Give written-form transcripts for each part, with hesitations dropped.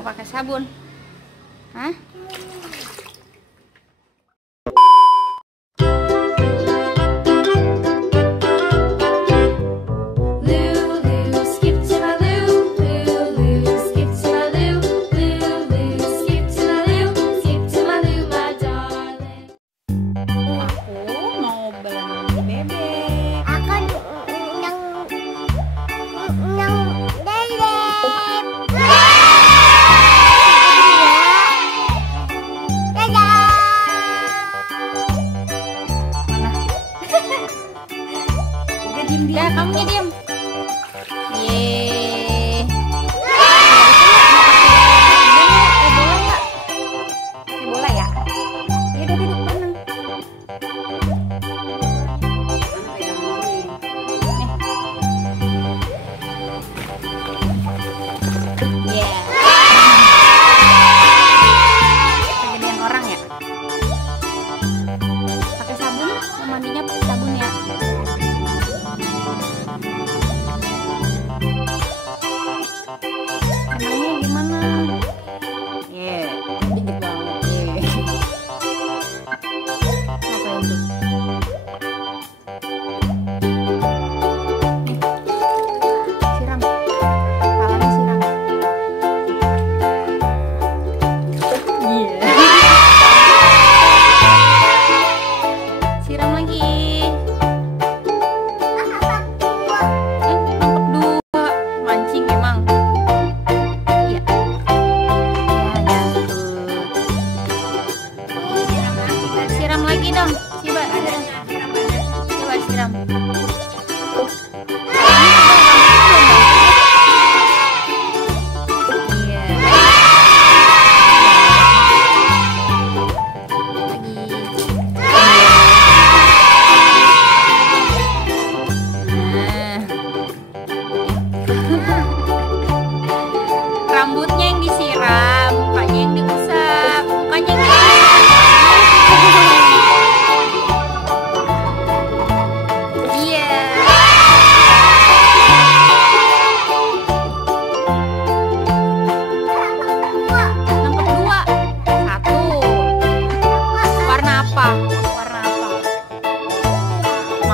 Mau pakai sabun? Hah? Ya, kamunya diam. Yeay. Bola ya? Ya udah duduk berenang. Yeah. Kegedean orang ya? Pakai sabun, mandinya pakai sabun ya. Emangnya gimana? Dikit banget. Apa itu? Siram. Kepalanya siram. Siram lagi. Nomor 2. Mancing emang. Siram lagi dong, coba siram. Coba siram. Iya. Lagi. Rambutnya yang disiram, mukanya yang diusap, mukanya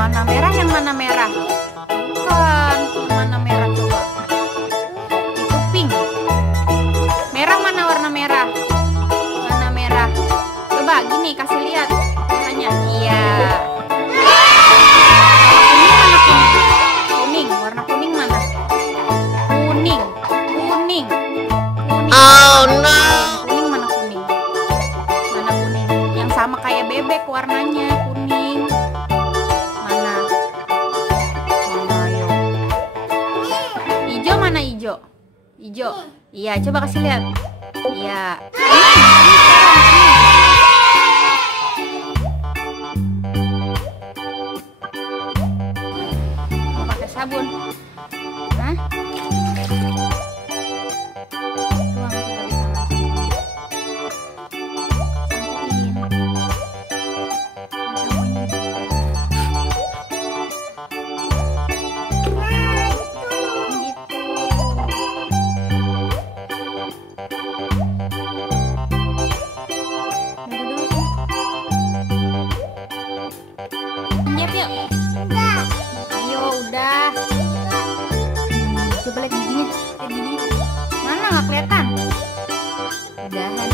yang mana merah? Yang mana merah? Bukan, yang mana merah coba? Itu pink. Merah mana warna merah? Warna merah. Coba gini, kasih lihat warnanya. Iya. Kuning mana kuning? Kuning, warna kuning mana? Kuning, kuning, kuning. Oh no. Kuning mana kuning? Mana kuning? Yang sama kayak bebek warnanya kuning. Mana hijau? Hijau. Iya, coba kasih lihat. Iya. Mau pakai sabun? Hah? Tuang coba di tangan. Ayo udah. Coba lihat giginya. Mana nggak kelihatan? Udah.